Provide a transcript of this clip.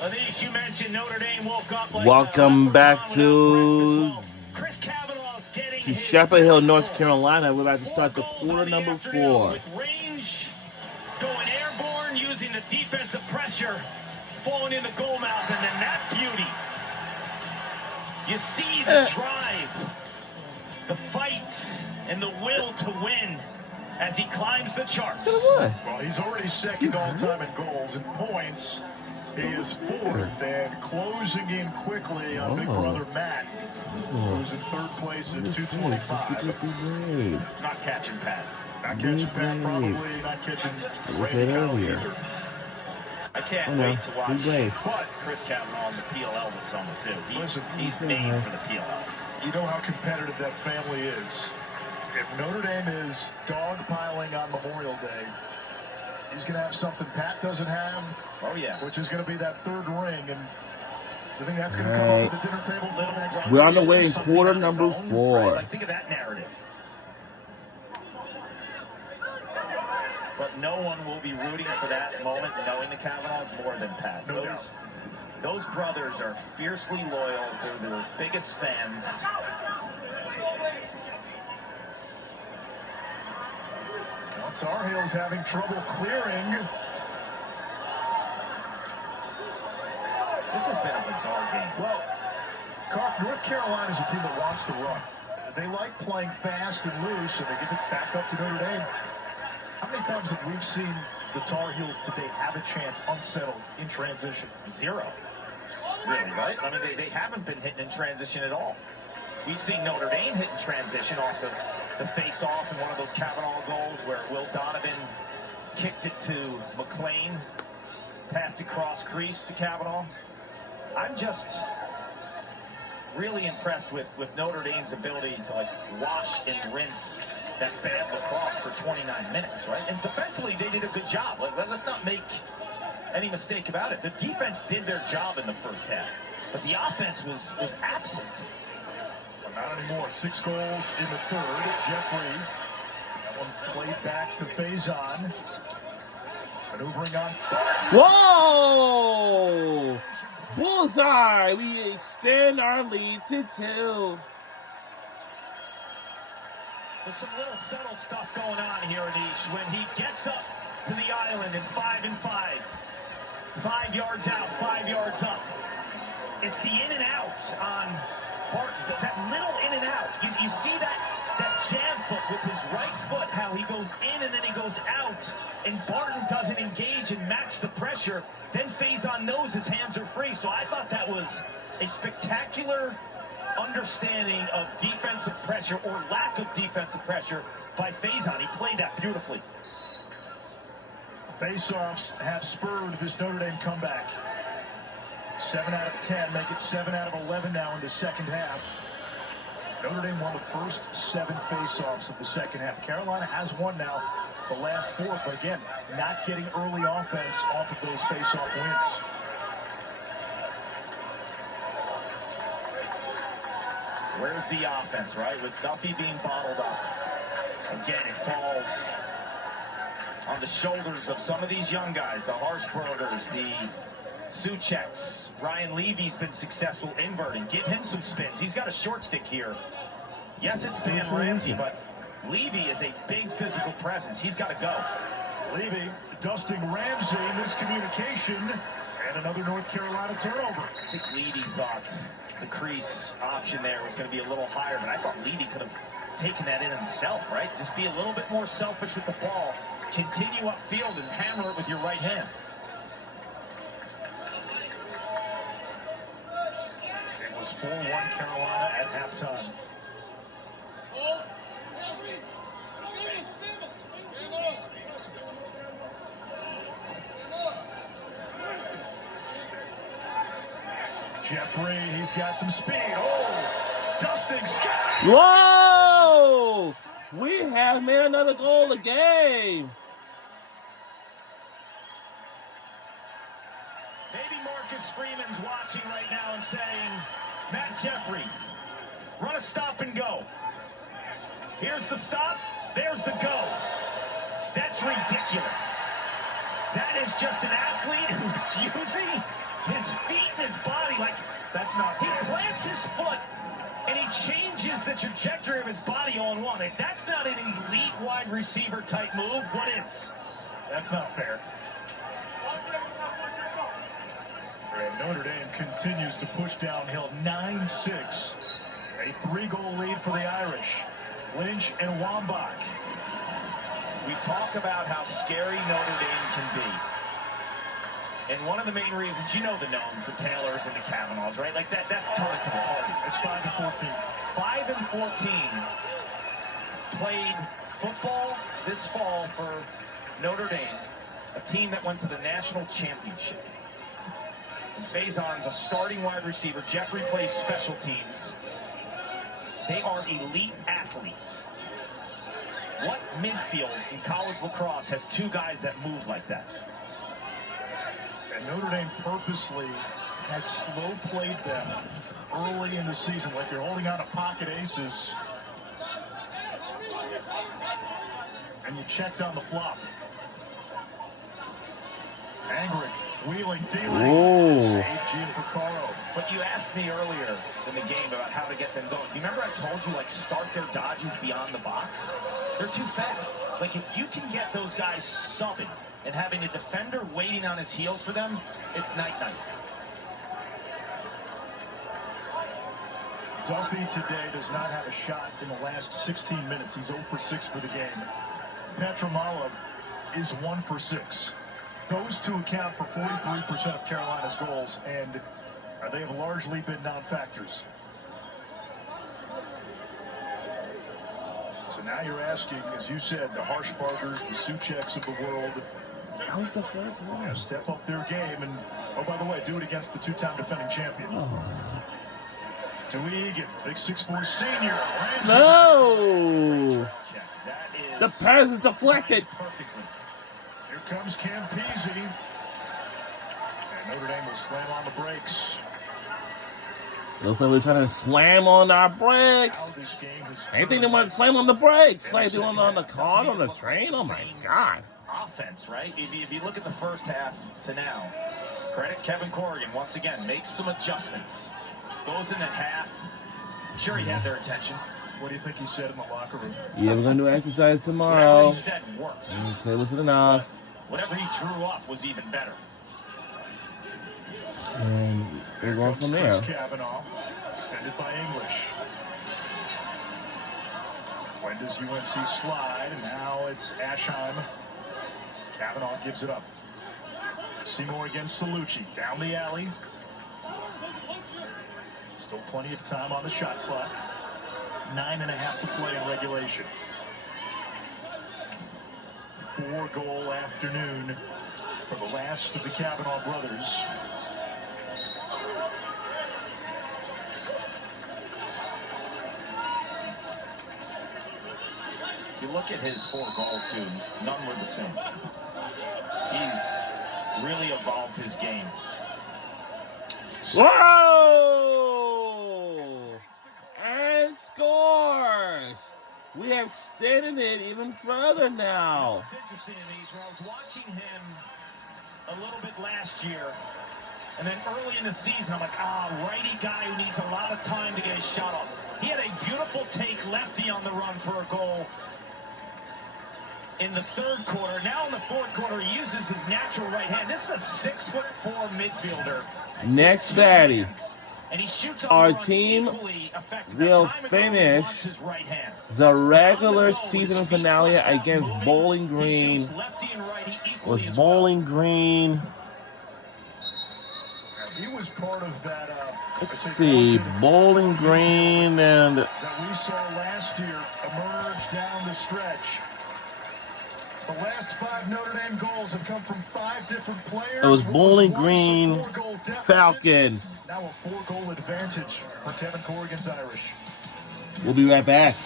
Anish, you mentioned Notre Dame woke up like Welcome back to Chris Kavanaugh's getting Shepherd Hill, North Carolina. We're about to start the quarter number 4. With range, going airborne, using the defensive pressure, falling in the goal mouth, and then that beauty. You see the drive, the fight, and the will to win as he climbs the charts. Well, he's already second all-time in goals and points. He is fourth and closing in quickly on big brother Matt, who's in third place at 225. Not catching Pat. Not catching Pat, probably not catching Ray earlier. I can't wait to watch But Chris Kavanaugh on the PLL this summer, too. He's listen, made for the PLL. You know how competitive that family is. If Notre Dame is dogpiling on Memorial Day, he's going to have something Pat doesn't have. Oh, yeah. Which is going to be that third ring. And I think that's going to come up at the dinner table for the next. We're on the way in quarter number 4. Right? Like, think of that narrative. But no one will be rooting for that moment, knowing the Kavanaughs more than Pat. No doubt. Those brothers are fiercely loyal. They're their biggest fans. Well, Tar Heels having trouble clearing. This has been a bizarre game. Well, North Carolina is a team that wants to run. They like playing fast and loose, and they give it back up to Notre Dame. How many times have we seen the Tar Heels today have a chance unsettled in transition? 0. Really, right? I mean, they haven't been hitting in transition at all. We've seen Notre Dame hit in transition off the face-off in one of those Kavanaugh goals where Will Donovan kicked it to McLean, passed across crease to Kavanaugh. I'm just really impressed with Notre Dame's ability to wash and rinse that bad lacrosse for 29 minutes, right? And defensively, they did a good job. Let's not make any mistake about it. The defense did their job in the first half, but the offense was absent. Well, not anymore. 6 goals in the third. Jeffrey, that one played back to Faison. Maneuvering on. Whoa! Bullseye! We extend our lead to 2. There's some little subtle stuff going on here, Anish. When he gets up to the island in 5 and 5, 5 yards out, 5 yards up. It's the in and out on Barton. That little in and out. You see that jab foot with his right foot, how he goes in and then he goes out, and Barton doesn't engage and match the pressure. Then Faison knows his hands are free. So I thought that was a spectacular understanding of defensive pressure or lack of defensive pressure by Faison. He played that beautifully. Face-offs have spurred this Notre Dame comeback. 7 out of 10, make it 7 out of 11 now in the second half. Notre Dame won the first 7 face-offs of the second half. Carolina has won now the last 4, but again, not getting early offense off of those face-off wins. Where's the offense, right? With Duffy being bottled up. Again, it falls on the shoulders of some of these young guys, the Harshbergers, the Sucheks. Ryan Levy's been successful inverting. Give him some spins. He's got a short stick here. Yes, it's Bam Ramsey, but Levy is a big physical presence. He's got to go. Levy dusting Ramsey, miscommunication, and another North Carolina turnover. I think Levy thought the crease option there was going to be a little higher, but I thought Levy could have taken that in himself, right? Just be a little bit more selfish with the ball. Continue upfield and hammer it with your right hand. It was 4-1 Carolina at halftime. Jeffrey, he's got some speed. Oh, dusting Scott. Whoa! We have made another goal a game. Maybe Marcus Freeman's watching right now and saying, Matt Jeffrey, run a stop and go. Here's the stop, there's the go. That's ridiculous. That is just an athlete who's using his feet and his body, like, That's not he fair. plants his foot and he changes the trajectory of his body on one. If that's not an elite wide receiver type move, what is? That's not fair. And Notre Dame continues to push downhill 9-6. A 3-goal lead for the Irish. Lynch and Wambach. We talk about how scary Notre Dame can be. And one of the main reasons, you know the knowns, the Taylors and the Kavanaughs, right? Like that's coming to the party. It's 5-14. 5-14 played football this fall for Notre Dame, a team that went to the national championship. And Faison's a starting wide receiver. Jeffrey plays special teams. They are elite athletes. What midfield in college lacrosse has two guys that move like that? And Notre Dame purposely has slow played them early in the season, like you're holding on to pocket aces. And you checked on the flop. Angrick, wheeling, dealing. Oh. Save Gianfrancaro. But you asked me earlier in the game about how to get them going. You remember I told you, like, start their dodges beyond the box? They're too fast. Like, if you can get those guys subbing and having a defender waiting on his heels for them, it's night-night. Duffy today does not have a shot in the last 16 minutes. He's 0 for 6 for the game. Petramala is 1 for 6. Those two account for 43% of Carolina's goals, and they have largely been non-factors. So now you're asking, as you said, the Harshbargers, the Sucheks of the world, That was the first one. step up their game, and, oh, by the way, do it against the two-time defending champion. Oh. Dweeg, big 6'4" senior. Ramsey. No! Check. That is The pass is deflected. perfectly. Here comes Campese. And Notre Dame will slam on the brakes. Looks like we're trying to slam on our Now brakes. this game has Anything they want to slam on the brakes. Like doing on the car, on the train. Oh my God. Offense, right? If you look at the first half to now, credit Kevin Corrigan once again, makes some adjustments. Goes in at half. Sure, he had their attention. What do you think he said in the locker room? Yeah, we're going to do exercise Whatever tomorrow. he said worked. Okay, wasn't enough. Whatever he drew up was even better. And we're going from there. Chris Kavanaugh, defended by English. When does UNC slide? And now it's Ashheim. Kavanaugh gives it up. Seymour against Salucci. Down the alley. Still plenty of time on the shot clock. 9.5 to play in regulation. 4-goal afternoon for the last of the Kavanaugh brothers. If you look at his 4 goals, too, none were the same. He's really evolved his game. Whoa! And scores! We have extended it even further now. What's interesting to me is when I was watching him a little bit last year, and then early in the season, I'm like, righty guy who needs a lot of time to get his shot off. He had a beautiful take lefty on the run for a goal in the third quarter. Now in the fourth quarter, he uses his natural right hand. This is a 6'4" midfielder. Next Saturday, And he shoots on our the run team equally effective. will Time ago, he finish launched his right hand. the regular season finale against Bowling Green. Was Bowling Green. He was part of that. Let's see, Bowling Green and that we saw last year emerge down the stretch. The last 5 Notre Dame goals have come from 5 different players. it was What Bowling once a Green 4-goal deficit, Falcons. Now a 4-goal advantage for Kevin Corrigan's Irish. We'll be right back.